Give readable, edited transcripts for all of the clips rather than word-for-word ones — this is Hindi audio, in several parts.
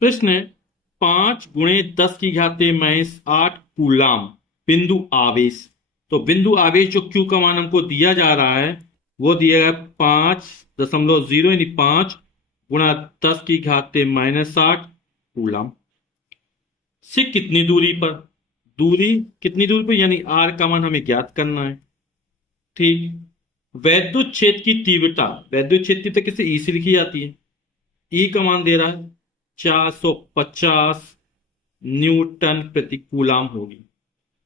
प्रश्न है 5 × 10⁻⁸ कूलाम बिंदु आवेश। तो बिंदु आवेश जो क्यू का मान हमको दिया जा रहा है वो दिया गया 5.0 यानी 5 × 10⁻⁸ कूलाम से कितनी दूरी पर। दूरी कितनी दूरी पर यानी आर का मान हमें ज्ञात करना है। ठीक। वैद्युत क्षेत्र की तीव्रता, वैद्युत क्षेत्र की तीव्रता किसे ई से लिखी जाती है। ई का मान दे रहा है 450 न्यूटन प्रति कूलाम होगी।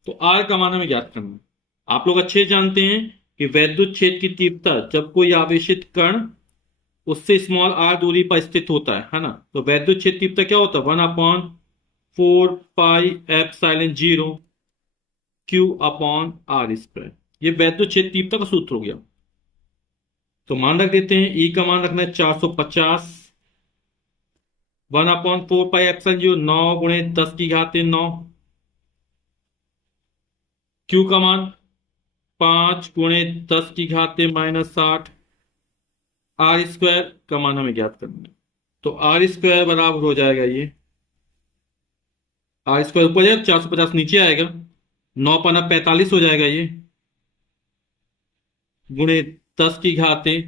तो आर का मान हमें ज्ञात करना है। आप लोग अच्छे जानते हैं कि वैद्युत क्षेत्र की तीव्रता जब कोई आवेशित कण उससे स्मॉल आर दूरी पर स्थित होता है ना, तो वैद्युत क्षेत्र तीव्रता क्या होता है 1/4 पाई एप्सिलॉन 0 Q/r²। ये वैद्युत क्षेत्र तीव्रता का सूत्र हो गया। तो मान रख देते हैं ई का मान रखना है 450, 1/4 पाई एप्सिलॉन 0 9 × 10⁻⁹ क्यू का मान 5 × 10⁻⁻⁸ R² का मान हमें ज्ञात करना है। तो R² बराबर हो जाएगा ये R² ऊपर जाएगा 450 नीचे आएगा, 9×5 = 45 हो जाएगा ये, गुणे 10⁻⁹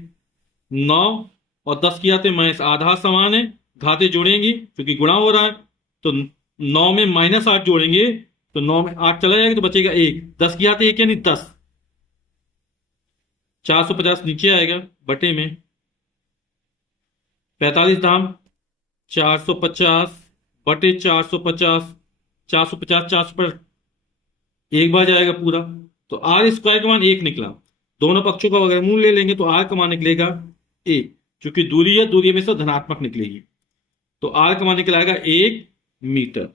9 और 10⁻⁻, आधा समान है, घाते जोड़ेंगी क्योंकि गुणा हो रहा है। तो 9 में -8 जोड़ेंगे तो 9 में 8 चला जाएगा तो बचेगा 1, 10⁻1 यानी 10, 450 नीचे आएगा बटे में 45 धाम 450 बटे 450, 450 400 पर एक बार जाएगा पूरा। तो R² का मान 1 निकला। दोनों पक्षों का अगर मूल ले लेंगे तो R का मान निकलेगा 1, क्योंकि दूरी है, दूरी में से धनात्मक निकलेगी। तो R का मान निकल आएगा 1 मीटर।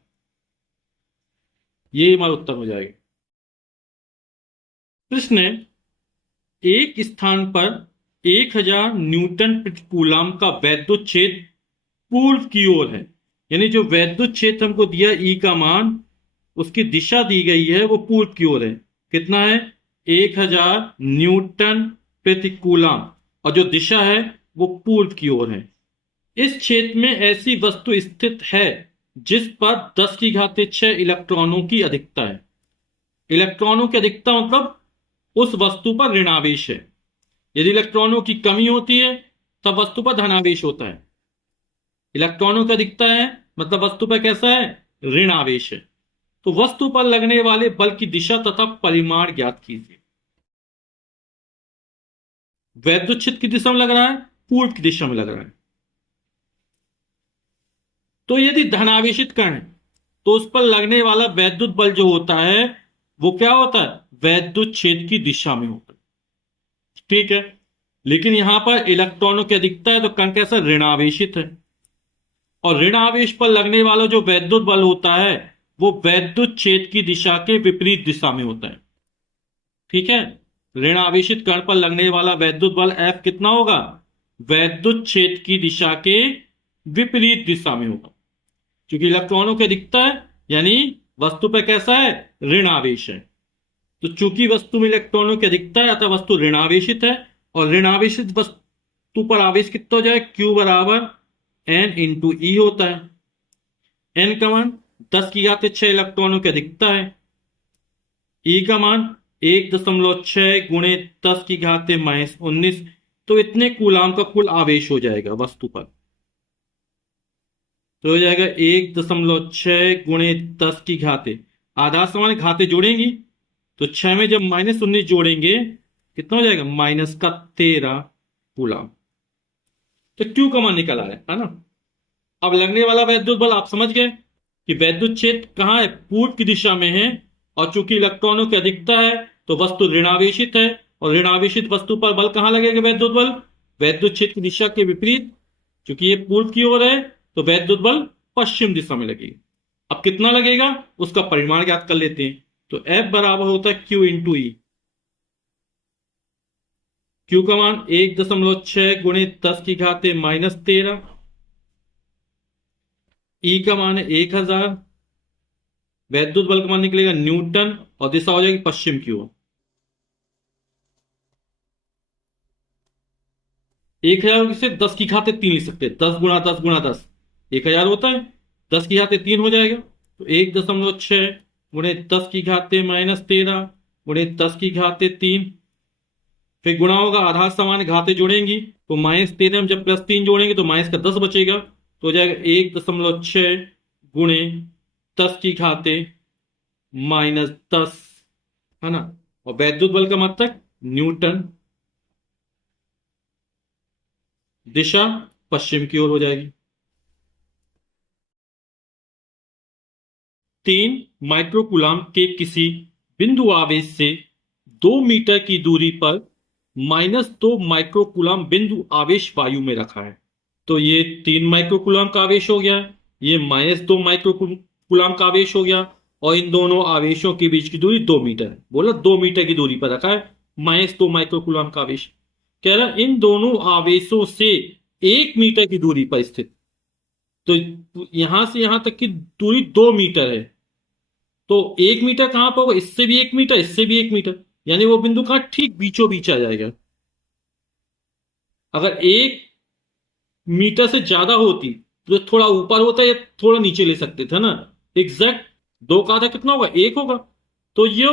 ये हमारा उत्तर हो जाएगा। प्रश्न है एक स्थान पर 1000 न्यूटन प्रति कूलाम का वैद्युत क्षेत्र पूर्व की ओर है। यानी जो वैद्युत क्षेत्र हमको दिया ई का मान, उसकी दिशा दी गई है वो पूर्व की ओर है। कितना है 1000 न्यूटन प्रति कूलाम, और जो दिशा है वो पूर्व की ओर है। इस क्षेत्र में ऐसी वस्तु स्थित है जिस पर 10⁻⁶ इलेक्ट्रॉनों की अधिकता है। इलेक्ट्रॉनों की अधिकता मतलब उस वस्तु पर ऋणावेश है। यदि इलेक्ट्रॉनों की कमी होती है तब वस्तु पर धनावेश होता है। इलेक्ट्रॉनों की अधिकता है मतलब वस्तु पर कैसा है ऋण आवेश है। तो वस्तु पर लगने वाले बल की दिशा तथा परिमाण ज्ञात कीजिए। वैद्युत क्षेत्र की दिशा में लग रहा है, पूर्व की दिशा में लग रहा है। तो यदि धनावेशित कण है तो उस पर लगने वाला वैद्युत बल जो होता है वो क्या होता है वैद्युत क्षेत्र की दिशा में होता है। ठीक है। लेकिन यहां पर इलेक्ट्रॉनों की अधिकता है तो कण कैसा ऋणावेशित है, और ऋण आवेश पर लगने वाला जो वैद्युत बल होता है वो वैद्युत क्षेत्र की दिशा के विपरीत दिशा में होता है। ठीक है। ऋण आवेशित कण पर लगने वाला वैद्युत बल F कितना होगा वैद्युत क्षेत्र की दिशा के विपरीत दिशा में होगा, क्योंकि इलेक्ट्रॉनों की अधिकता है यानी वस्तु पर कैसा है ऋण आवेश है। तो चूंकि वस्तु में इलेक्ट्रॉनों की अधिकता है अतः वस्तु ऋणावेशित है, और ऋणावेशित वस्तु पर आवेश कितना हो जाए Q बराबर N × E होता है। N का मान 10⁻⁶ इलेक्ट्रॉनों की अधिकता है। E का मान 1.6 × 10⁻⁻19, तो इतने कूलाम का कुल आवेश हो जाएगा वस्तु पर। तो हो जाएगा 1.6 × 10⁻, आधा समान घाते जोड़ेंगी तो 6 में जब -19 जोड़ेंगे कितना हो जाएगा -13 कूलाम। तो क्यू का मान निकल आया है ना। अब लगने वाला वैद्युत बल आप समझ गए कि वैद्युत क्षेत्र कहां है पूर्व की दिशा में है, और चूंकि इलेक्ट्रॉनों की अधिकता है तो वस्तु ऋणावेशित है, और ऋणावेशित वस्तु पर बल कहां लगेगा वैद्युत बल वैद्युत क्षेत्र की दिशा के विपरीत। क्योंकि ये पूर्व की ओर है तो वैद्युत बल पश्चिम दिशा में लगेगा। अब कितना लगेगा उसका परिमाण ज्ञात कर लेते हैं। तो F बराबर होता है Q × E। Q का मान 1.6 × 10⁻⁻13, E का मान है 1000, वैद्युत बल का मान निकलेगा न्यूटन, और दिशा हो जाएगी पश्चिम की ओर। 1000 से 10⁻³ लिख सकते हैं, 10 × 10 × 10 1000 होता है। 10 की घाते 3 हो जाएगा। तो 1.6 गुणे 10 की घाते -13 गुणे 10 की घाते 3, फिर गुणा होगा, आधार समान घाते जुड़ेंगी, तो -13 में जब +3 जोड़ेंगे तो माइनस का 10 बचेगा, तो हो जाएगा 1.6 गुणे 10 की घाते -10, है ना। और वैद्युत बल का मतलब न्यूटन, दिशा पश्चिम की ओर हो जाएगी। 3 माइक्रोकुलाम के किसी बिंदु आवेश से 2 मीटर की दूरी पर -2 माइक्रोकुलाम बिंदु आवेश वायु में रखा है। तो ये 3 माइक्रोकुलाम का आवेश हो गया, ये -2 माइक्रोकुलाम का आवेश हो गया, और इन दोनों आवेशों के बीच की दूरी 2 मीटर है। बोला 2 मीटर की दूरी पर रखा है, -2 माइक्रोकुलाम का आवेश। कह रहा इन दोनों आवेशों से 1 मीटर की दूरी पर स्थित, तो यहां से यहां तक की दूरी 2 मीटर है, तो 1 मीटर कहां पर होगा, इससे भी 1 मीटर, इससे भी 1 मीटर, यानी वो बिंदु कहां, ठीक बीचों बीच आ जाएगा। अगर 1 मीटर से ज्यादा होती तो थोड़ा ऊपर होता या थोड़ा नीचे ले सकते थे ना। एग्जैक्ट 2 का आधा कितना होगा, 1 होगा। तो ये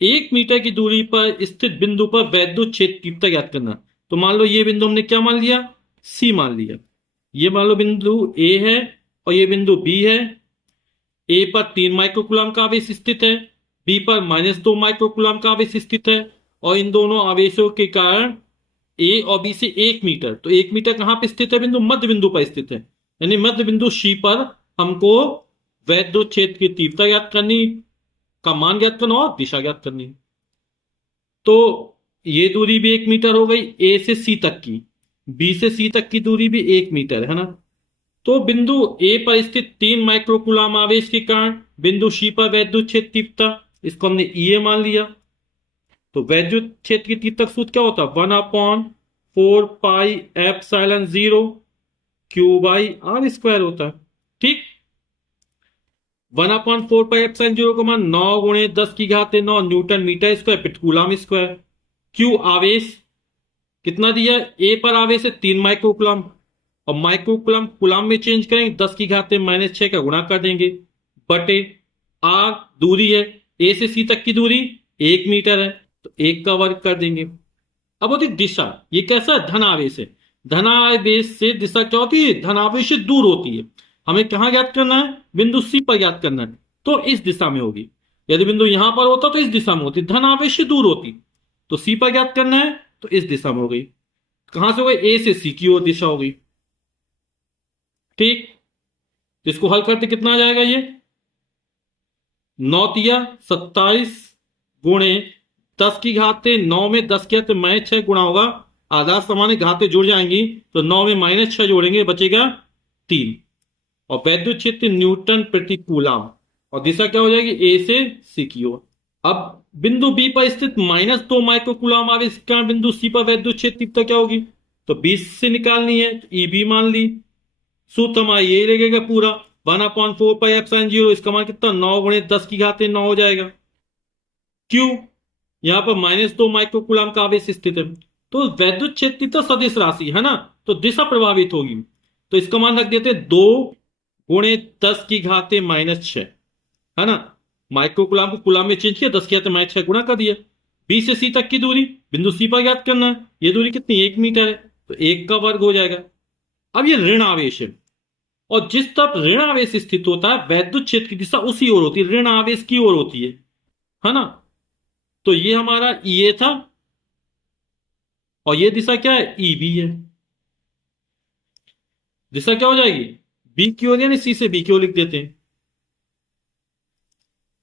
1 मीटर की दूरी पर स्थित बिंदु पर वैद्युत क्षेत्र तीव्रता ज्ञात करना। तो मान लो ये बिंदु हमने क्या मान लिया, सी मान लिया। ये मान लो बिंदु ए है और ये बिंदु बी है। ए पर 3 माइक्रोकुलाम का आवेश स्थित है, बी पर -2 माइक्रोकुलाम का आवेश स्थित है, और इन दोनों आवेशों के कारण ए और बी से 1 मीटर, तो 1 मीटर कहां पे स्थित है, बिंदु मध्य बिंदु पर स्थित है, यानी मध्य बिंदु सी पर हमको वैद्युत क्षेत्र की तीव्रता ज्ञात करनी, का मान ज्ञात करना और दिशा ज्ञात करनी। तो ये दूरी भी 1 मीटर हो गई ए से सी तक की, बी से सी तक की दूरी भी 1 मीटर है ना। तो बिंदु ए पर स्थित 3 माइक्रोकुलाम आवेश के कारण बिंदु सी पर वैद्युत क्षेत्र तीव्रता, इसको हमने ई मान लिया। तो वैद्युत क्षेत्र की तीव्रता का सूत्र क्या होता है, 1/4πε0 Q/r² होता है। ठीक, 1/4πε0 का मान 9 गुणे 10 की घाते 9 न्यूटन मीटर स्क्वायर प्रति कूलम स्क्वायर। क्यू आवेश कितना दिया, ए पर आवेश है 3 माइक्रोकुलम, और माइक्रोकुलम कुलम में चेंज करेंगे, 10 की घाते -6 का गुणा कर देंगे, बटे आर दूरी है, ए से सी तक की दूरी 1 मीटर है, तो 1 का वर्ग कर देंगे। अब होती दिशा, ये कैसा है, धन आवेश है। धन आवेश से दिशा क्या होती है, धन आवेश से दूर होती है। हमें कहां ज्ञात करना है, बिंदु सी पर ज्ञात करना है, तो इस दिशा में होगी। यदि बिंदु यहां पर होता तो इस दिशा में होती, धन आवेश से दूर होती, तो सी पर ज्ञात करना है तो इस दिशा में हो गई। कहां से हो गई, ए से सी की ओर दिशा हो गई। ठीक, तो इसको हल करते कितना आ जाएगा, ये 9 तिया 27 गुणे 10 की घाते 9 में 10 की घाते -6 गुणा होगा, आधार समान घाते जुड़ जाएंगी, तो 9 में -6 जोड़ेंगे बचेगा 3, और वैद्युत क्षेत्र न्यूटन प्रति कूलम, और दिशा क्या हो जाएगी, ए से सी की ओर। अब बिंदु बी पर स्थित -2 माइक्रोकुलम आवेश के कारण बिंदु सी पर वैद्युत क्षेत्र तीव्रता क्या होगी, तो 20 से निकालनी है, तो ई बी मान ली। सूत्र हमारा ये लगेगा पूरा 1/4πε0, इसका मान कितना, 9 गुणे 10 की घाते 9 हो जाएगा। क्यों, यहां पर -2 माइक्रोकुलम का आवेश स्थित है, तो वैद्युत क्षेत्र तो सदिश राशि है ना, तो दिशा प्रभावित होगी, तो इसका मान रख देते 2 गुणे 10 की घाते -6, है ना। माइक्रोकुलम को कुलम में चेंज किया, 10 की घाते -6 गुणा कर दिया। बी से सी तक की दूरी बिंदु सी पर ज्ञात करना है, ये दूरी कितनी, 1 मीटर है, तो 1 का वर्ग हो जाएगा। अब ये ऋण आवेश है, और जिस तरफ ऋण आवेश स्थित होता है वैद्युत क्षेत्र की दिशा उसी ओर होती है, ऋण आवेश की ओर होती है ना। तो ये हमारा ये था, और ये दिशा क्या है, ई बी है। दिशा क्या हो जाएगी, बी की ओर, यानी सी से बी की ओर लिख देते हैं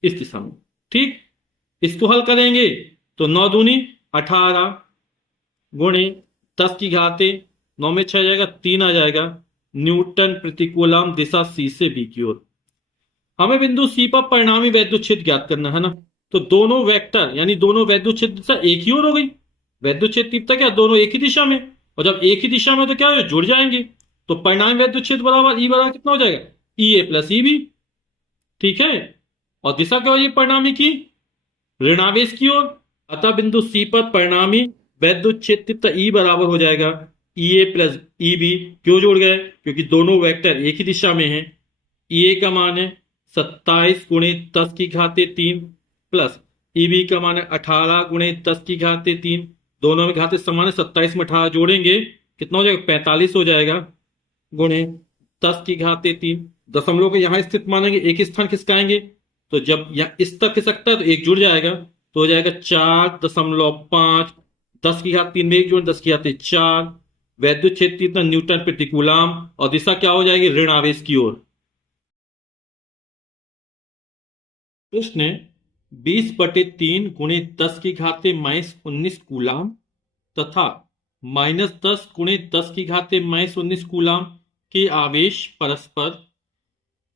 इस दिशा में। ठीक, इसको हल करेंगे तो 9 दूनी 18 गुणे 10 की घाते 9 में 6 जाएगा, 3 आ जाएगा, न्यूटन प्रति कूलम, दिशा सी से बी की ओर। हमें बिंदु सी पर परिणामी वैद्युत क्षेत्र ज्ञात करना है ना, तो दोनों वेक्टर यानी दोनों वैद्युत क्षेत्र दिशा एक ही ओर हो गई, वैद्युत क्षेत्र तीव्रता क्या, दोनों एक ही दिशा में, और जब एक ही दिशा में तो क्या हो, जुड़ जाएंगे, तो परिणामी वैद्युत क्षेत्र बराबर ई बराबर कितना हो जाएगा, ई ए प्लस ई बी। ठीक है, और दिशा क्या हो जाएगी परिणामी की, ऋणावेश की ओर, अतः बिंदु सी पर परिणामी वैद्युत क्षेत्र तीव्रता ई बराबर हो जाएगा ई ए प्लस ई बी क्यों जोड़ गए? क्योंकि दोनों वेक्टर एक ही दिशा में हैं। ई ए का मान है 27 × 10⁻³ प्लस ई बी का मान है 18 × 10⁻³ दोनों में घातें समान है। 27 में 18 जोड़ेंगे कितना हो जाएगा? 45 हो जाएगा गुणे 10⁻³ दशमलव को यहां स्थित मानेंगे, एक स्थान खिसकाएंगे तो जब यह इस तक खिसकता है तो एक जुड़ जाएगा, तो हो जाएगा 4.5। 10⁻³ में एक जोड़ 10⁻⁴। वैद्युत क्षेत्र कितना? न्यूटन प्रति कूलाम। और दिशा क्या हो जाएगी? ऋण आवेश की ओर। प्रश्न है 20/3 × 10⁻⁻19 कूलाम तथा -10 × 10⁻⁻19 कूलाम के आवेश परस्पर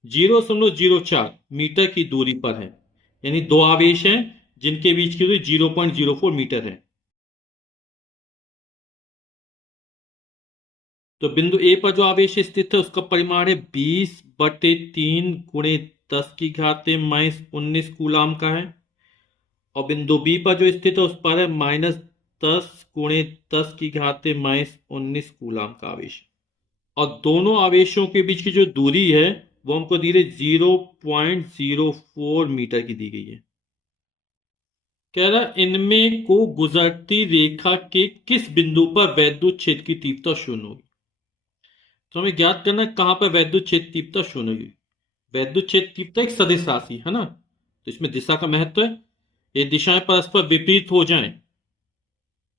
0.04 मीटर की दूरी पर है। यानी दो आवेश हैं जिनके बीच की दूरी 0.04 मीटर है। तो बिंदु ए पर जो आवेश स्थित है उसका परिमाण है 20/3 × 10⁻⁻19 कूलाम का है। और बिंदु बी पर जो स्थित है उस पर है -10 × 10⁻⁻19 कूलाम का आवेश। और दोनों आवेशों के बीच की जो दूरी है वो हमको दी गई 0.04 मीटर की दी गई है। कह रहा इनमें को गुजरती रेखा के किस बिंदु पर वैद्युत क्षेत्र की तीव्रता शून्य होगी? तो हमें ज्ञात करना है कहां पर वैद्युत क्षेत्र तीव्रता शून्य होगी। वैद्युत क्षेत्र तीव्रता एक सदिश राशि है ना, तो इसमें दिशा का महत्व है। ये दिशाएं परस्पर विपरीत हो जाएं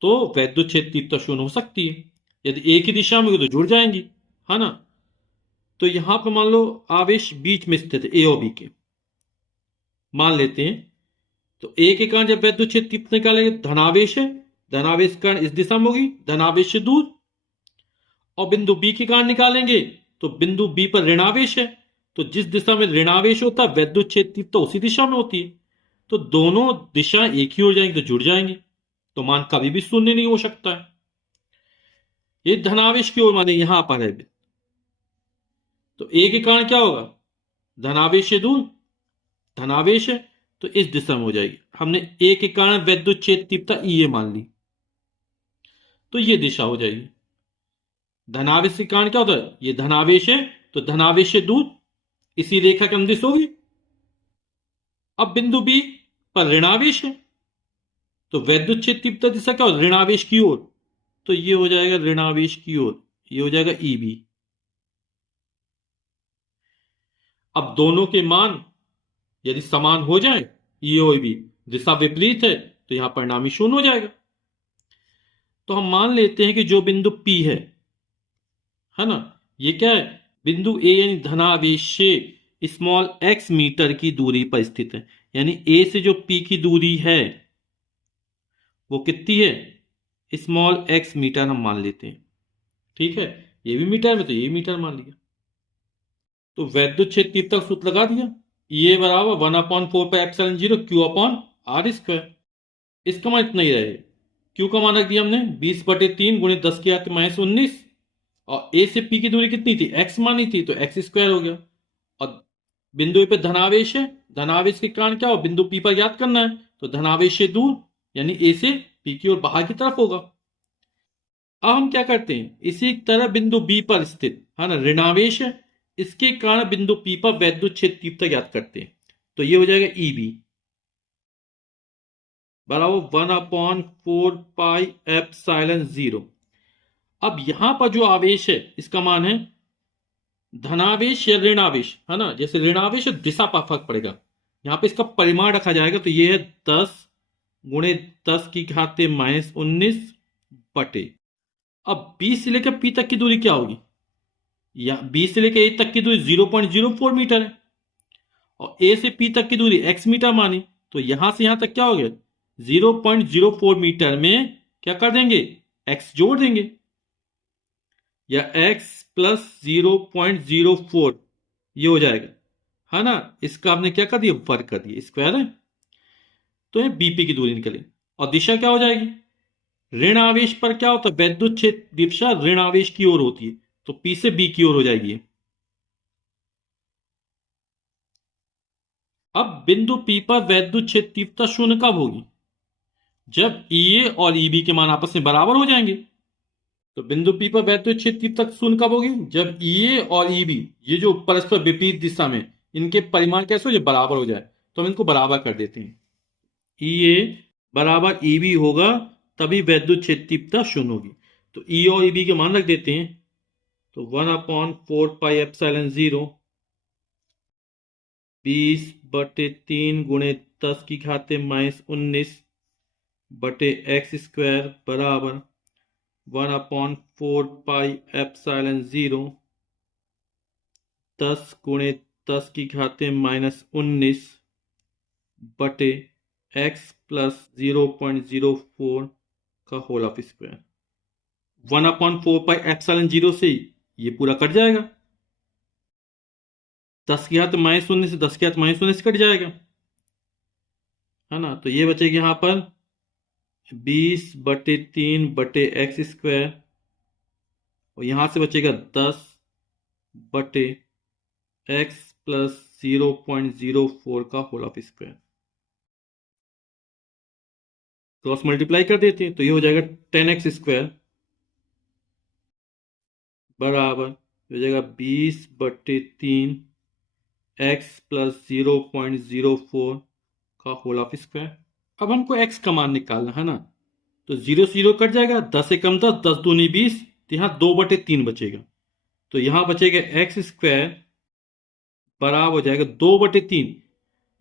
तो वैद्युत क्षेत्र तीव्रता शून्य हो सकती है। यदि एक ही दिशा में हो तो जुड़ जाएंगी, है ना। तो यहां पर मान लो आवेश बीच में स्थित है, ए और बी के मान लेते हैं। तो ए के कारण जब वैद्युत क्षेत्र तीव्रता निकालेंगे, धनावेश है, धनावेश कारण इस दिशा में होगी, धनावेश से दूर। और बिंदु बी के कारण निकालेंगे तो बिंदु बी पर ऋणावेश है, तो जिस दिशा में ऋणावेश होता है वैद्युत क्षेत्र तीव्रता उसी दिशा में होती है। तो दोनों दिशाएं एक ही हो जाएंगी तो जुड़ जाएंगी, तो मान कभी भी शून्य नहीं हो सकता है। ये धनावेश की ओर माने यहां पर है, तो ए के कारण क्या होगा? धनावेश से दूर, धनावेश है तो इस दिशा में हो जाएगी। हमने ए के कारण वैद्युत क्षेत्र तीव्रता ई ए मान ली, तो ये दिशा हो जाएगी। धनावेश के कारण क्या होता है? ये धनावेश है तो धनावेश से दूर इसी रेखा के अनुदिश होगी। अब बिंदु बी पर ऋणावेश है तो वैद्युत क्षेत्र तीव्रता दिशा क्या हो? ऋणावेश की ओर, तो ये हो जाएगा ऋणावेश की ओर, ये हो जाएगा ई बी। अब दोनों के मान यदि समान हो जाए, ई और बी, दिशा विपरीत है तो यहां परिणामी शून्य हो जाएगा। तो हम मान लेते हैं कि जो बिंदु P है ना, ये क्या है? बिंदु ए यानी धनावेश से स्मॉल x मीटर की दूरी पर स्थित है। यानी ए से जो P की दूरी है वो कितनी है? स्मॉल x मीटर हम मान लेते हैं, ठीक है। ये भी मीटर में तो ये मीटर मान लिया। तो वैद्युत क्षेत्र तीव्रता का सूत्र लगा दिया, ये बराबर 1/4πε0 Q/r²। इसका मान इतना ही रहेगा। Q का मान रख दिया हमने 20/3 × 10⁻⁻19 और ए से पी की दूरी कितनी थी? x मानी थी, तो x² हो गया। और बिंदु पे धनावेश है, धनावेश के कारण क्या हो? बिंदु पी पर याद करना है, तो धनावेश से दूर यानी ए से पी की ओर बाहर की तरफ होगा। अब हम क्या करते हैं, इसी तरह बिंदु बी पर स्थित है ना, ऋणावेश है, इसके कारण बिंदु पी पर वैद्युत क्षेत्र तीव्रता ज्ञात करते हैं। तो ये हो जाएगा ई बी बराबर 1/4πε0। अब यहां पर जो आवेश है इसका मान है धनावेश या ऋणावेश, है ना। जैसे ऋणावेश दिशा पर फर्क पड़ेगा, यहां पे इसका परिमाण रखा जाएगा, तो ये है 10 × 10⁻⁻19 बटे। अब बी से लेकर पी तक की दूरी क्या होगी? या बी से लेकर ए तक की दूरी 0.04 मीटर है और ए से पी तक की दूरी x मीटर मानी, तो यहां से यहां तक क्या हो गया? 0.04 मीटर में क्या कर देंगे? x जोड़ देंगे, या x + 0.04 ये हो जाएगा, है ना। इसका आपने क्या कर दिया? वर्ग कर दिया, स्क्वायर है। तो ये बीपी की दूरी निकली और दिशा क्या हो जाएगी? ऋण आवेश पर क्या होता है? वैद्युत क्षेत्र दिशा ऋण आवेश की ओर होती है, तो पी से बी की ओर हो जाएगी। अब बिंदु पी पर वैद्युत क्षेत्र तीव्रता शून्य कब होगी? जब ई ए और ई बी के मान आपस में बराबर हो जाएंगे। तो बिंदु P पर वैद्युत क्षेत्र तीव्रता शून्य कब होगी? जब EA और EB, ये जो परस्पर विपरीत दिशा में, इनके परिमाण कैसे हो जाए? बराबर हो जाए। तो हम इनको बराबर कर देते हैं। EA बराबर EB होगा, तभी वैद्युत क्षेत्र तीव्रता शून्य होगी। तो E और EB के मान रख देते हैं। तो 1/4πε0 20/3 गुणे 10 की घाते -19 बटे एक्स स्क्वायर बराबर 1/4πε0 10 गुणे 10 की घाते -19 बटे x प्लस 0.04 का होल ऑफ स्क्वायर। 1/4πε0 से ये पूरा कट जाएगा, 10 की घात -19 से 10 की घात -19 कट जाएगा, है ना। तो ये बचेगा यहां पर 20/3 बटे एक्स स्क्वायर, और यहां से बचेगा 10 बटे एक्स प्लस 0.04 का whole of square. Cross multiply कर देते हैं तो ये हो जाएगा 10x स्क्वायर बराबर हो जाएगा 20/3 एक्स प्लस 0.04 का होल ऑफ स्क्वायर। अब हमको x का मान निकालना है ना, तो 0 से 0 कट जाएगा, 10 से कम 10, 10 दूनी 20, तो यहाँ 2/3 बचेगा। तो यहाँ बचेगा एक्स स्क्वायर बराबर हो जाएगा 2/3।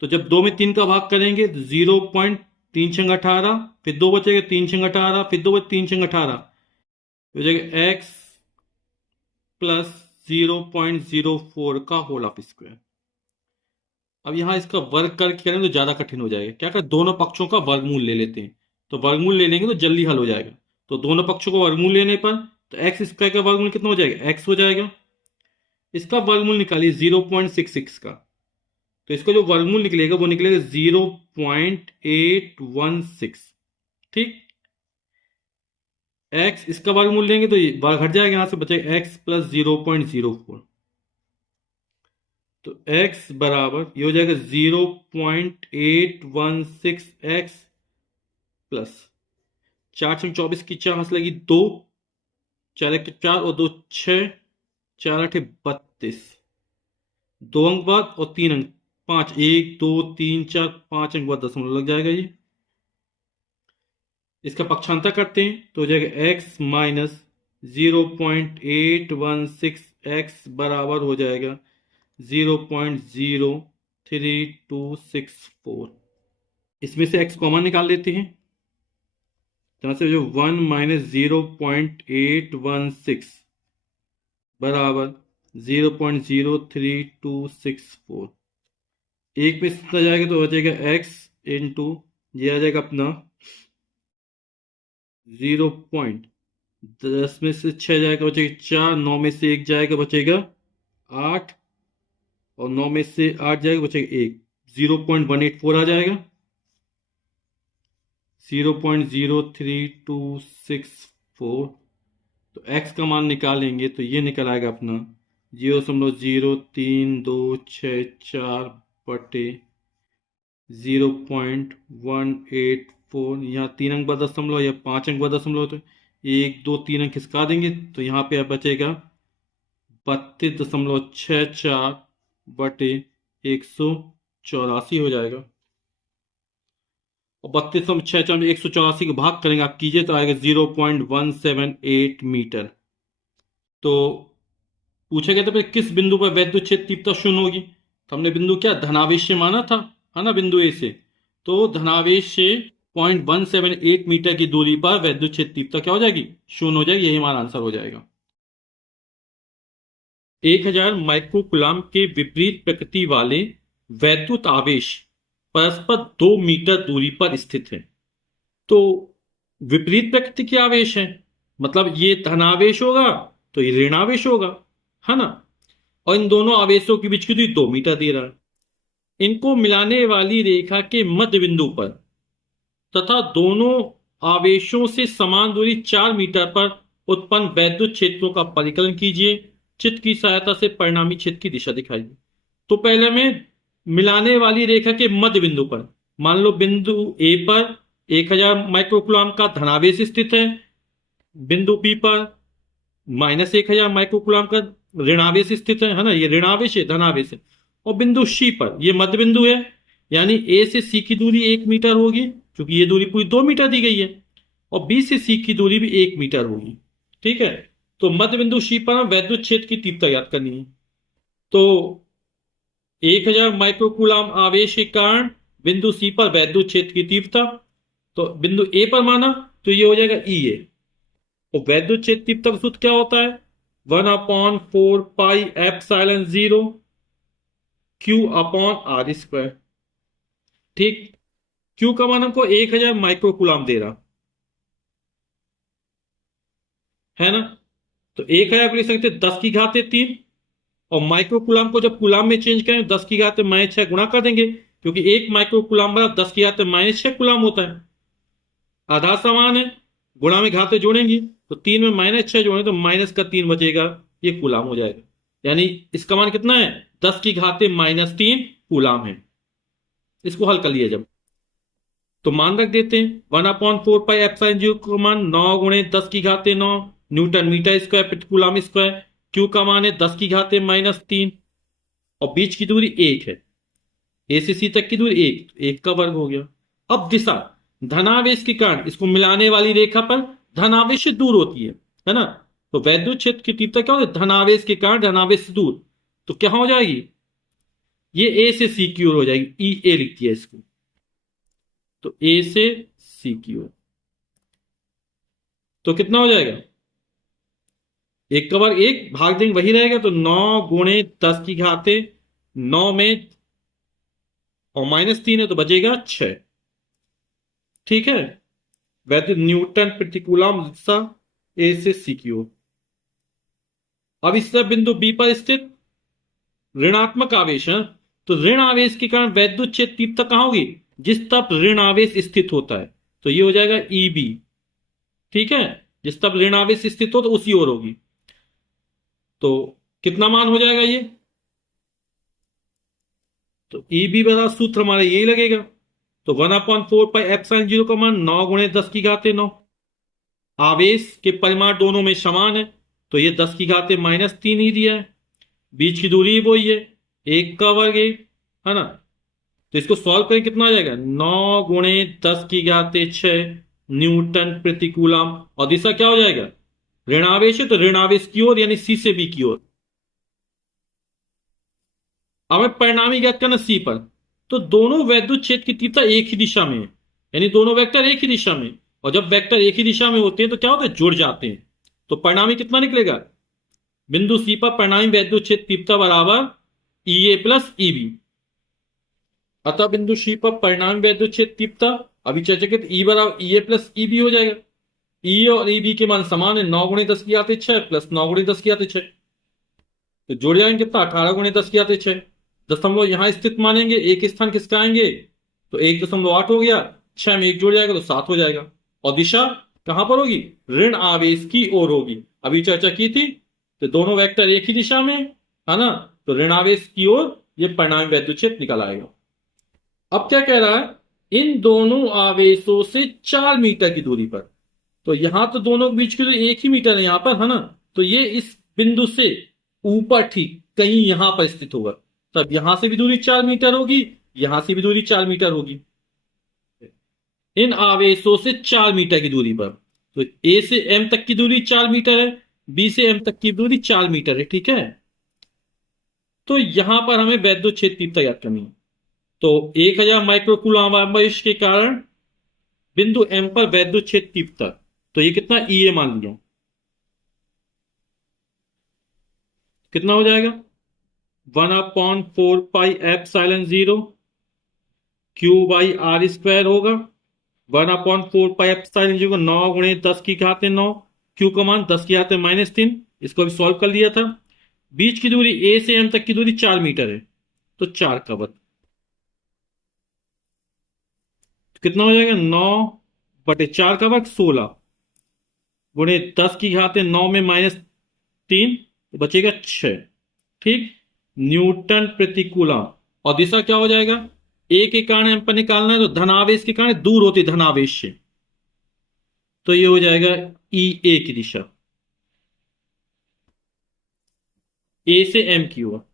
तो जब 2 में 3 का भाग करेंगे तो 0.3×18, फिर 2 बचेगा 3×18, फिर 2 3×18, हो जाएगा x प्लस 0.04 का होल ऑफ स्क्वायर। अब यहां इसका वर्ग करके करें तो ज्यादा कठिन हो जाएगा। क्या करें, दोनों पक्षों का वर्गमूल ले लेते हैं। तो वर्गमूल ले लेंगे तो जल्दी हल हो जाएगा। तो दोनों पक्षों को वर्गमूल लेने पर तो एक्स स्क्वायर का वर्गमूल कितना हो जाएगा? एक्स हो जाएगा। इसका वर्गमूल निकालिए 0.66 का, तो इसका जो वर्गमूल निकलेगा वो निकलेगा 0.816। ठीक, x इसका वर्गमूल लेंगे तो ये वर्ग हट जाएगा, यहां से बचेगा x प्लस 0.04। तो x बराबर ये हो जाएगा 0.816x प्लस 4×24 की 4 हंस लगी 2, 4×1 और 2 6, 4×8 32, 2 अंक बाद और 3 अंक 5, 1 2 3 4 5 अंक बाद दशमलव लग जाएगा। ये इसका पक्षांतर करते हैं तो हो जाएगा x माइनस 0.816x बराबर हो जाएगा 0.03264। इसमें से x कॉमन निकाल लेते हैं, जहां से जो 1 माइनस 0.816 बराबर 0.03264। एक में कितना जाएगा तो हो जाएगा x इंटू ये आ जाएगा अपना 0.10 में से 6 जाएगा बचेगा 4, 9 में से 1 जाएगा बचेगा 8, और 9 में से 8 जाएगा बचेगा 1, 0.184 आ जाएगा, 0.03264। तो x का मान निकालेंगे तो ये निकल आएगा अपना 0.03264 बटे 0.184। यहाँ 3 अंक बाद दशमलव या 5 अंक बाद दशमलव, तो 1 2 3 अंक खिसका देंगे तो यहाँ पे बचेगा 32.64 बटे 184 हो जाएगा। और 32.64 में 184 को भाग करेंगे आप कीजिए तो आएगा 0.178 मीटर। तो पूछा गया था किस बिंदु पर वैद्युत क्षेत्र तीव्रता शून्य होगी, तो हमने बिंदु क्या धनावेश से माना था, है ना, बिंदु ए से। तो धनावेश से 0.178 मीटर की दूरी पर वैद्युत क्षेत्र तीव्रता क्या हो जाएगी? शून्य हो जाएगी। यही हमारा आंसर हो जाएगा। 1000 माइक्रोकुलाम के विपरीत प्रकृति वाले वैद्युत आवेश परस्पर 2 मीटर दूरी पर स्थित है। तो विपरीत प्रकृति के आवेश है, मतलब ये धनावेश होगा तो ये ऋणावेश होगा, है ना। और इन दोनों आवेशों के बीच की दूरी 2 मीटर दे रहा है। इनको मिलाने वाली रेखा के मध्य बिंदु पर तथा दोनों आवेशों से समान दूरी 4 मीटर पर उत्पन्न वैद्युत क्षेत्रों का परिकलन कीजिए। चित्र की सहायता से परिणामी क्षेत्र की दिशा दिखाइए। तो पहले में मिलाने वाली रेखा के मध्य बिंदु पर, मान लो बिंदु ए पर 1000 माइक्रोकुलाम का धनावेश स्थित है, बिंदु बी पर -1000 माइक्रोकुलाम का ऋणावेश स्थित है ना, ये ऋणावेश है, धनावेश है। और बिंदु सी पर ये मध्य बिंदु है, यानी ए से सी की दूरी 1 मीटर होगी, क्योंकि ये दूरी पूरी 2 मीटर दी गई है, और बी से सी की दूरी भी 1 मीटर होगी। ठीक है, तो मध्य बिंदु सी पर हमें वैद्युत क्षेत्र की तीव्रता ज्ञात करनी है। तो 1000 माइक्रोकुलाम आवेश के कारण बिंदु सी पर वैद्युत क्षेत्र की तीव्रता, तो बिंदु ए पर माना, तो ये हो जाएगा ई ए। तो वैद्युत क्षेत्र तीव्रता का सूत्र क्या होता है? 1/4 पाई एप्सिलॉन 0 Q/r²। ठीक, Q का मान हमको 1000 माइक्रोकुलाम दे रहा है ना, तो 1000 को लिख सकते 10⁻³ और माइक्रोकुलाम को जब कुलाम में चेंज करें 10⁻⁻6 गुणा कर देंगे, क्योंकि 1 माइक्रोकुलाम बराबर 10⁻⁻6 कुलाम होता है। आधार समान है, गुणा में घाते जोड़ेंगे तो 3 में -6 जोड़े तो -3 बचेगा, ये कुलाम हो जाएगा। यानी इसका मान कितना है? 10⁻³ कुलाम है। इसको हल कर लिया जब, तो मान रख देते हैं 1/4 पाई एप्सिलॉन 0 का मान 9 × 10⁻⁹ न्यूटन मीटर स्क्वायर प्रति कूलम स्क्वायर। क्यू का मान है 10⁻³ और बीच की दूरी 1 है, ए से सी तक की दूरी 1 का वर्ग हो गया। अब दिशा धनावेश के कारण इसको मिलाने वाली रेखा पर धनावेश से दूर होती है ना, तो वैद्युत क्षेत्र की तीव्रता क्या होती है? धनावेश के कारण धनावेश से दूर, तो क्या हो जाएगी? ये ए से सी की ओर हो जाएगी, ई ए लिखती है इसको, तो ए से सी की ओर, तो कितना हो जाएगा? 1 भाग देंगे वही रहेगा, तो 9 × 10⁻⁹ में और -3 है तो बचेगा 6। ठीक है, वैद्युत न्यूटन प्रति कूलम दिशा ए से सी की ओर। अब इस तरफ बिंदु बी पर स्थित ऋणात्मक आवेश है, तो ऋण आवेश के कारण वैद्युत क्षेत्र तीव्रता कहां होगी? जिस तरफ ऋण आवेश स्थित होता है, तो ये हो जाएगा ई बी। ठीक है, जिस तरफ ऋण आवेश स्थित हो तो उसी ओर होगी। तो कितना मान हो जाएगा ये? तो ई बी वाला सूत्र हमारा यही लगेगा, तो 1/4 पाई एप्सिलॉन 0 का मान 9 × 10⁻⁹। आवेश के परिमाण दोनों में समान है, तो ये 10⁻³ ही दिया है, बीच की दूरी वही है, 1 का वर्ग है ना। तो इसको सॉल्व करें, कितना आ जाएगा? 9 × 10⁻⁶ न्यूटन प्रति कूलम, और दिशा क्या हो जाएगा? ऋणावेश है, तो ऋणावेश की ओर, यानी सी से बी की ओर। अब हमें परिणामी ज्ञात करना सी पर, तो दोनों वैद्युत क्षेत्र की तीव्रता एक ही दिशा में है, यानी दोनों वेक्टर एक ही दिशा में, और जब वेक्टर एक ही दिशा में होते हैं तो क्या होता है? जुड़ जाते हैं। तो परिणामी कितना निकलेगा? बिंदु सी पर परिणामी वैद्युत क्षेत्र तीव्रता बराबर ई ए प्लस ई बी। अतः बिंदु सी पर परिणामी वैद्युत क्षेत्र तीव्रता अभी चर्चा की, ई बराबर ई ए प्लस ई बी हो जाएगा। ई और ई बी के मान समान है, 9 × 10⁻⁶ प्लस 9 × 10⁻⁶, तो जुड़ जाएंगे कितना? 18 × 10⁻⁶। दशमलव यहां स्थित मानेंगे, एक स्थान किसका आएंगे? तो 1.8 हो गया, 6 में 1 जुड़ जाएगा तो 7 हो जाएगा। और दिशा कहां पर होगी? ऋण आवेश की ओर होगी, अभी चर्चा की थी। तो दोनों वेक्टर एक ही दिशा में है ना, तो ऋण आवेश की ओर ये परिणामी वैद्युत क्षेत्र निकल आएगा। अब क्या कह रहा है? इन दोनों आवेशों से 4 मीटर की दूरी पर, तो यहां तो दोनों के बीच की दूरी 1 ही मीटर है यहां पर, है ना, तो ये इस बिंदु से ऊपर ठीक कहीं यहां पर स्थित होगा, तब यहां से भी दूरी 4 मीटर होगी, यहां से भी दूरी 4 मीटर होगी। इन आवेशों से 4 मीटर की दूरी पर, तो ए से एम तक की दूरी 4 मीटर है, बी से एम तक की दूरी 4 मीटर है। ठीक है, तो यहां पर हमें वैद्युत क्षेत्र तीव्रता ज्ञात करनी है। तो 1000 माइक्रोकूलम आवेश के कारण बिंदु एम पर वैद्युत क्षेत्र तीव्रता, तो ये कितना? ई ए मान लिया, कितना हो जाएगा? 1/4 पाई एप्सिलॉन 0 Q/r² होगा। 1/4 पाई एप्सिलॉन 0 को 9 × 10⁻⁹, क्यू का मान 10⁻⁻3, इसको भी सॉल्व कर लिया था। बीच की दूरी ए से एम तक की दूरी 4 मीटर है, तो 4 का वर्ग, कितना हो जाएगा? 9/4 का वर्ग 16 × 10⁻⁹ में -3, तो बचेगा 6। ठीक, न्यूटन प्रति कूलम। और दिशा क्या हो जाएगा? ए के कारण एम पर निकालना है, तो धनावेश के कारण दूर होती धनावेश से, तो ये हो जाएगा ई ए की दिशा। ए से एम की ओर।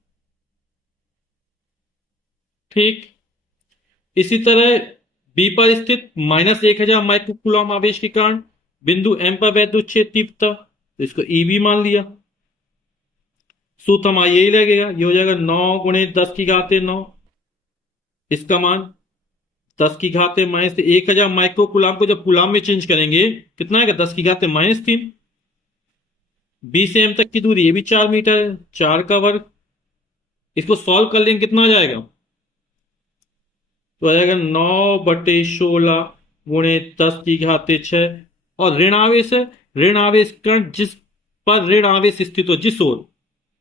ठीक। इसी तरह बी पर स्थित -1000 माइक्रो कूलम आवेश के कारण बिंदु एम पर वैद्युत क्षेत्र तीव्रता, तो इसको ईबी मान लिया। सूत्र हमारा यही लगेगा, ये हो जाएगा 9 × 10⁻9। इसका मान 10⁻⁻1,000 माइक्रो कूलम को जब कूलम में चेंज करेंगे कितना आएगा, 10⁻3। बी से एम तक की दूरी ये भी 4 मीटर है, 4 का वर्ग। इसको सॉल्व कर लेंगे कितना आ जाएगा, तो आ जाएगा 9/16 × 10⁻6। और ऋण आवेश है, ऋण आवेश कण जिस पर ऋण आवेश स्थित हो, जिस ओर,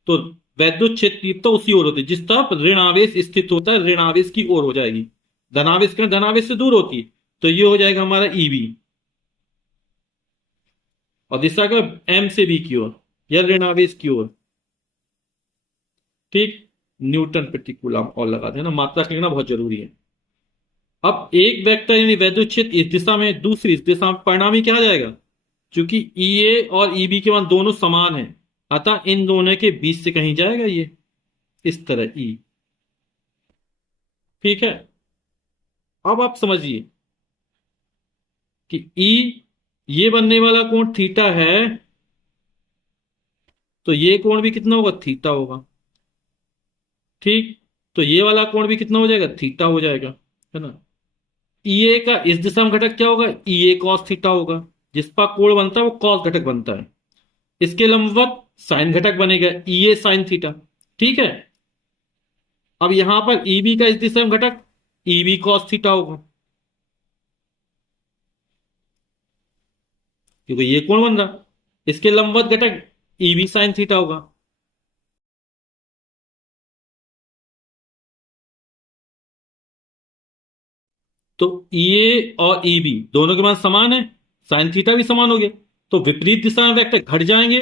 तो वैद्युत क्षेत्र तो उसी ओर होती है, जिस तरफ ऋण आवेश स्थित होता है ऋण आवेश की ओर हो जाएगी। धनावेश कण धनावेश से दूर होती है, तो ये हो जाएगा हमारा ईबी। और दिशा का एम से बी की ओर या ऋण आवेश की ओर। ठीक। न्यूटन प्रति कूलम और लगा देना, मात्रा लिखना बहुत जरूरी है। अब एक वेक्टर यानी वैद्युत क्षेत्र इस दिशा में, दूसरी इस दिशा में, परिणामी क्या आ जाएगा, क्योंकि ई ए और ईबी के मान दोनों समान हैं, अतः इन दोनों के बीच से कहीं जाएगा ये, इस तरह ई। ठीक है। अब आप समझिए कि ई, ये बनने वाला कोण थीटा है, तो ये कोण भी कितना होगा, थीटा होगा। ठीक। तो ये वाला कोण भी कितना हो जाएगा, थीटा हो जाएगा, है ना। ईए का इस दिशा में घटक क्या होगा, ईए कॉस थीटा होगा। जिस पर कोण बनता है वो कॉस घटक बनता है। इसके लंबवत साइन घटक बनेगा, ईए साइन थीटा। ठीक है। अब यहां पर ईबी का इस दिशा में घटक ईबी कॉस थीटा होगा, क्योंकि ये कोण बन रहा। इसके लंबवत घटक ईबी साइन थीटा होगा। तो ईए और ईबी दोनों के मान समान है, साइन थीटा भी समान हो गया, तो विपरीत दिशा में वेक्टर घट जाएंगे,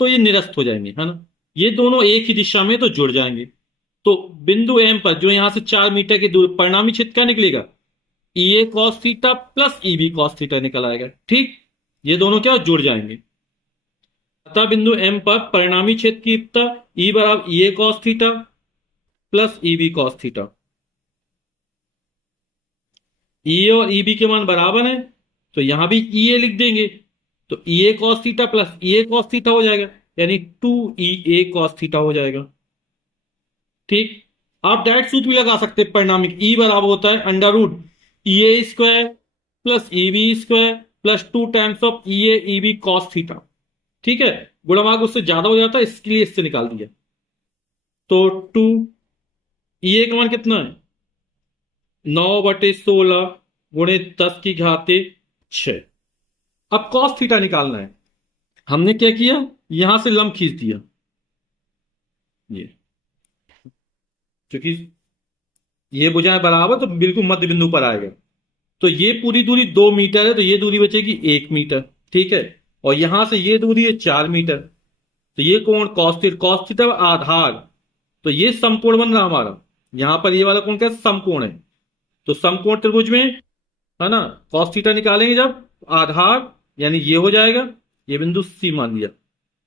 तो ये निरस्त हो जाएंगे, है ना। ये दोनों एक ही दिशा में तो जुड़ जाएंगे। तो बिंदु एम पर जो यहां से 4 मीटर की दूरी, परिणामी क्षेत्र क्या निकलेगा, E A cos theta plus E B cos theta निकल आएगा। ठीक। ये दोनों क्या जुड़ जाएंगे, अतः बिंदु एम पर परिणामी क्षेत्र की ई बराबर E A cos theta plus E B cos theta. E और ईबी के मान बराबर हैं, तो यहां भी ई ए लिख देंगे, तो ई ए कॉस थीटा प्लस ई ए कॉस थीटा हो जाएगा, यानी 2 ई ए कॉस थीटा हो जाएगा। ठीक। आप डायरेक्ट सूत्र भी लगा सकते हैं, परिणामी ई बराबर होता है √ई ए² plus E B square plus 2 E A E B cos theta. ठीक है। गुणा भाग उससे ज्यादा हो जाता है, इसके लिए इससे निकाल दिया। तो 2 ई ए का मान कितना है, 9/16 × 10⁻6। अब कॉस थीटा निकालना है। हमने क्या किया, यहां से लंब खींच दिया, ये, क्योंकि ये भुजाएं बराबर तो बिल्कुल मध्य बिंदु पर आएगा। तो ये पूरी दूरी 2 मीटर है, तो ये दूरी बचेगी 1 मीटर। ठीक है। और यहां से ये दूरी है 4 मीटर, तो ये कोण कॉस थीटा आधार, तो ये समकोण बन रहा हमारा। यहां पर ये वाला कोण क्या, समकोण है। तो समकोण त्रिभुज में, है ना, कॉस थीटा निकालेंगे जब, आधार यानी ये हो जाएगा, ये बिंदु सी मान लिया,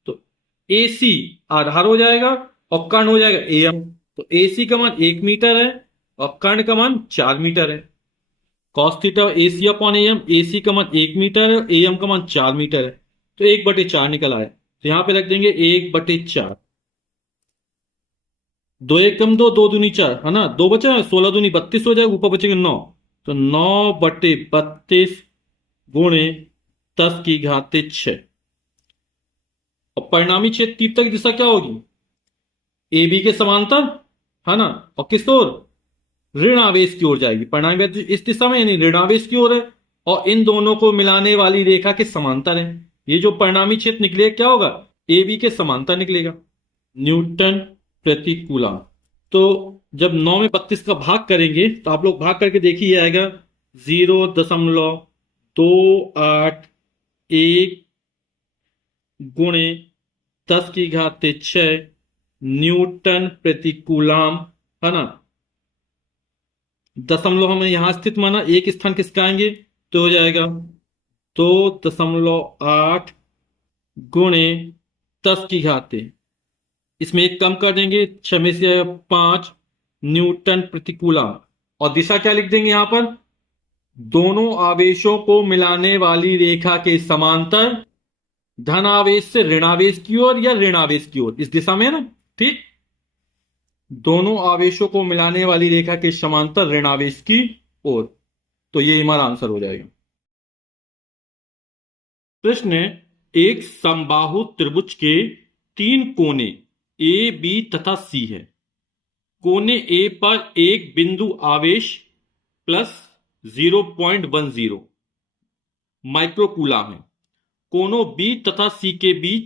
तो ए सी आधार हो जाएगा और कर्ण हो जाएगा ए एम। तो ए सी का मान 1 मीटर है और कर्ण का मान 4 मीटर है। Cos theta A C upon A M, A C का मान 1 मीटर है, ए एम का मान 4 मीटर है, तो 1/4 निकल आए। तो यहां पे रख देंगे 1/4। 2 × 1 = 2, 2 दूनी 4, है ना, 2 बचा, 16 दूनी 32 हो जाएगा, ऊपर बचेंगे 9, तो 9/32 गुणे 10⁻6। और परिणामी क्षेत्र तीव्रता की दिशा क्या होगी, ए बी के समांतर, है ना, और किस ओर, ऋण आवेश की ओर जाएगी। परिणामी वेक्टर इस दिशा में यानी ऋण आवेश की ओर है, और इन दोनों को मिलाने वाली रेखा के समांतर है। ये जो परिणामी क्षेत्र निकलेगा क्या होगा, ए बी के समांतर निकलेगा। न्यूटन प्रति कूलम। तो जब 9 में 32 का भाग करेंगे तो आप लोग भाग करके देखिए, आएगा 0.281 गुणे 10⁻6 न्यूटन प्रति कूलम, है ना। दशमलव हमें यहां स्थित माना, एक स्थान किसका आएंगे, तो हो जाएगा 2.8 गुणे 10⁻। इसमें एक कम कर देंगे, 6 में से 5 न्यूटन प्रति कूलम। और दिशा क्या लिख देंगे यहां पर, दोनों आवेशों को मिलाने वाली रेखा के समांतर धन आवेश से ऋणावेश की ओर या ऋणावेश की ओर, इस दिशा में है ना। ठीक, दोनों आवेशों को मिलाने वाली रेखा के समांतर ऋणावेश की ओर। तो ये हमारा आंसर हो जाएगा। प्रश्न है, एक समबाहु त्रिभुज के 3 कोने ए बी तथा सी है। कोने ए पर एक बिंदु आवेश प्लस 0.10 माइक्रोकूलम है। कोनों बी तथा सी के बीच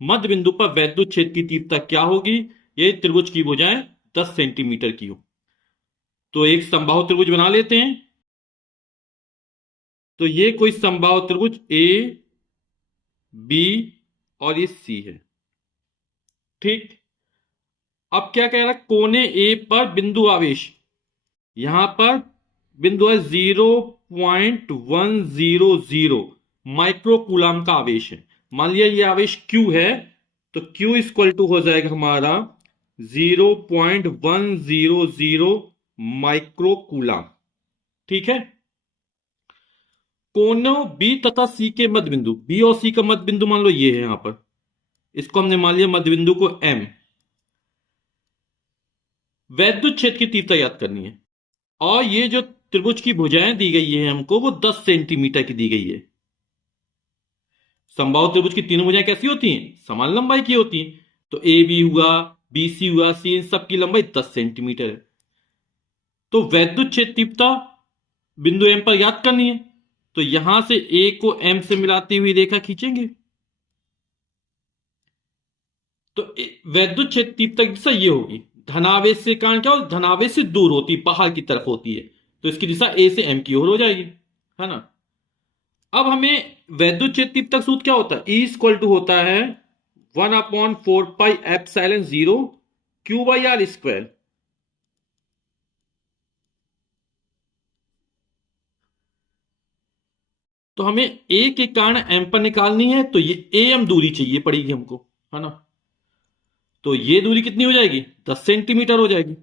मध्य बिंदु पर वैद्युत क्षेत्र की तीव्रता क्या होगी? ये त्रिभुज की भुजाएं 10 सेंटीमीटर की हो। तो एक समबाहु त्रिभुज बना लेते हैं। तो ये कोई समबाहु त्रिभुज ए बी और ये सी है। ठीक, अब क्या कह रहा है, कोने ए पर बिंदु आवेश, यहां पर बिंदु है 0.100 माइक्रोकूलम का आवेश है। मान लिया ये आवेश Q है, तो Q इक्वल टू हो जाएगा हमारा 0.100 माइक्रोकूलम। ठीक है, कोनों B तथा C के मध्य बिंदु, B और C का मध्य बिंदु मान लो ये है, यहां पर इसको हमने मान लिया मध्य बिंदु को M। वैद्युत क्षेत्र की तीव्रता याद करनी है, और ये जो त्रिभुज की भुजाएं दी गई है हमको, वो 10 सेंटीमीटर की दी गई है। समबाहु त्रिभुज की तीनों भुजाएं कैसी होती हैं? समान लंबाई की होती हैं। तो ए बी हुआ, बी सी हुआ, सी, इन सबकी लंबाई 10 सेंटीमीटर है। तो वैद्युत क्षेत्र तीव्रता बिंदु एम पर याद करनी है। तो यहां से ए को एम से मिलाती हुई रेखा खींचेंगे। तो वैद्युत क्षेत्र तीव्रता की दिशा ये होगी। धनावेश से कारण क्या होता है? धनावेश से दूर होती है, बाहर की तरफ होती है। तो इसकी दिशा ए से एम की ओर हो जाएगी, है ना। अब हमें वैद्युत क्षेत्र तीव्रता सूत्र क्या होता है? E इक्वल टू होता है 1/4πε0 Q/r²। तो हमें ए के कारण एम पर निकालनी है, तो ये एम दूरी चाहिए पड़ेगी हमको, है ना। तो ये दूरी कितनी हो जाएगी? 10 सेंटीमीटर हो जाएगी।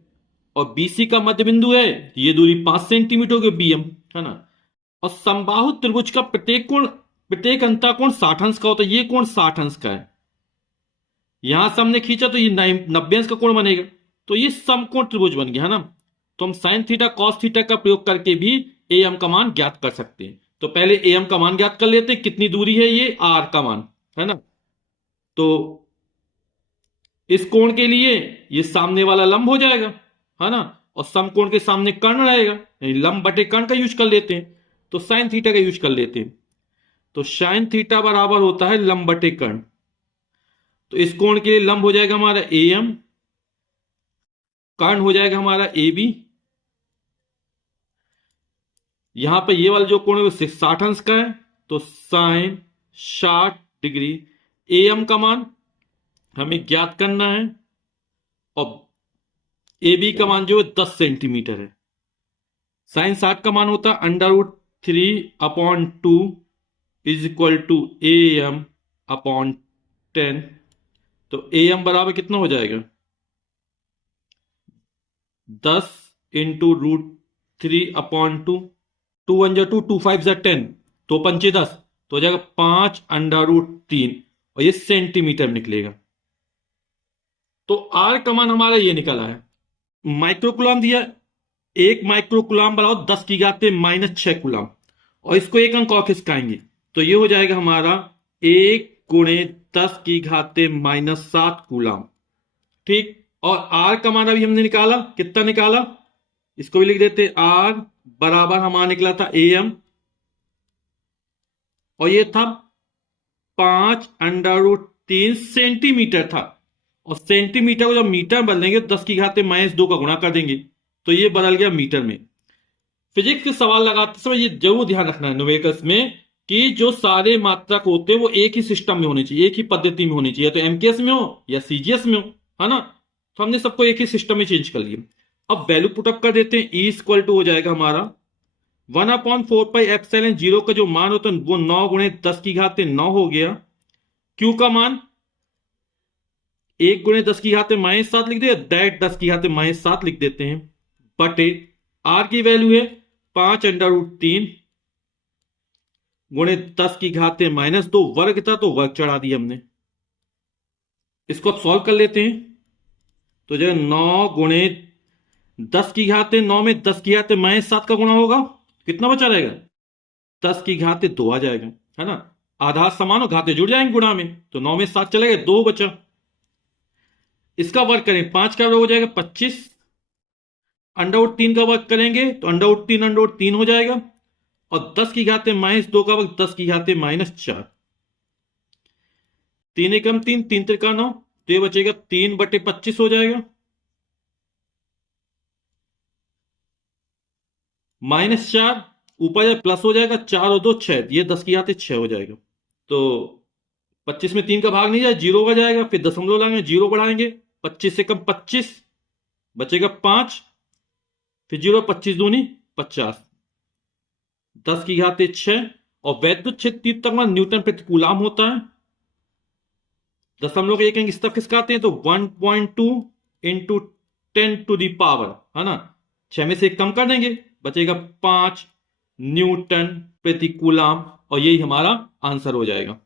और बीसी का मध्य बिंदु है, ये दूरी 5 सेंटीमीटर होगी, बीएम, है ना। और समबाहु त्रिभुज का प्रत्येक अंतःकोण 60 अंश का होता है। ये कोण 60 अंश का है। यहां से हमने खींचा तो ये 90 अंश का कोण बनेगा। तो ये समकोण त्रिभुज बन गया, है ना। तो हम साइन थीटा कॉस थीटा का प्रयोग करके भी एम का मान ज्ञात कर सकते हैं। तो पहले एम का मान ज्ञात कर लेते हैं। कितनी दूरी है? ये आर का मान, है ना। तो इस कोण के लिए ये सामने वाला लंब हो जाएगा, है ना। और समकोण के सामने कर्ण रहेगा, लंब बटे कर्ण का यूज कर लेते हैं। तो साइन थीटा का यूज कर लेते हैं। तो साइन थीटा बराबर होता है लंब बटे कर्ण। तो इस कोण के लिए लंब हो जाएगा हमारा ए एम, कर्ण हो जाएगा हमारा ए बी। यहां पर ये वाला जो कोण है वो 60 अंश का है। तो साइन 60 डिग्री। ए एम का मान हमें ज्ञात करना है, और ए बी का मान जो है 10 सेंटीमीटर है। साइन 60 का मान होता है √3/2 is equal to A M upon 10। तो ए एम बराबर कितना हो जाएगा? 10 इंटू √3/2। 2 1 जा 2, 2 5 जा 10, 2 पंचे 10, तो हो जाएगा 5√3। और ये सेंटीमीटर में निकलेगा। तो आर का मान हमारा ये निकला है। माइक्रोकूलम दिया, 1 माइक्रोकूलम बराबर 10⁻⁻6 कूलम। और इसको एक अंक और खिसकाएंगे, तो ये हो जाएगा हमारा 1 × 10⁻⁻7 कूलम। ठीक, और आर का मान अभी हमने निकाला, कितना निकाला? इसको भी लिख देते। आर बराबर हमारा निकला था ए एम, और ये था 5√3 सेंटीमीटर था। और सेंटीमीटर को जब मीटर में बदलेंगे तो 10⁻⁻2 का गुणा कर देंगे, तो ये बदल गया मीटर में। फिजिक्स के सवाल लगाते समय ये जरूर ध्यान रखना है न्यूमेरिकल्स में, कि जो सारे मात्रक होते हैं वो एक ही सिस्टम में होने चाहिए, एक ही पद्धति में होनी चाहिए, तो एमकेएस में हो या सीजीएस में हो, है ना। तो हमने सबको एक ही सिस्टम में चेंज कर लिया। अब वैल्यू पुटअप कर देते हैं। ई इक्वल टू हो जाएगा हमारा 1/4πε0 का जो मान होता है वो 9 × 10⁻9 हो गया। क्यू का मान 1 गुणे 10 की घाते -7 लिख दे, दैट 10 की घाते -7 लिख देते हैं, बटे आर की वैल्यू है 5√3 गुणे 10 की घाते -2, वर्ग था तो वर्ग चढ़ा दिया हमने। इसको अब सॉल्व कर लेते हैं। तो जो 9 गुणे 10 की घाते 9 में 10 की घाते -7 का गुणा होगा, कितना बचा रहेगा? 10 की घाते 2 आ जाएगा, है ना। आधार समान हो, घाते जुड़ जाएंगे गुणा में, तो 9 में 7 चले गए, 2 बचा। इसका वर्ग करें, 5 का वर्ग हो जाएगा 25, √3 का वर्ग करेंगे तो √3 हो जाएगा, और 10 की घाते -2 का वर्ग 10 की घाते -4, 3 एकम 3, 3 त्रिका 9, तो ये बचेगा 3/25 हो जाएगा, -4 ऊपर या प्लस हो जाएगा, 4 और 2 6, ये 10 की घाते 6 हो जाएगा। तो 25 में 3 का भाग नहीं जाए, 0 का जाएगा, फिर दशमलव लगाएंगे, 0 बढ़ाएंगे, 25 से कम 25, बचेगा 5, फिर 0, 25 दूनी 50, 10 की घाते 6, और वैद्युत क्षेत्र तक न्यूटन प्रति कूलाम होता है। दशमलव के एक अंक इस तरफ खिसकाते हैं तो 1.2 इंटू 10⁻, है ना, 6 में से 1 कम कर देंगे, बचेगा 5 न्यूटन प्रति कूलाम, और यही हमारा आंसर हो जाएगा।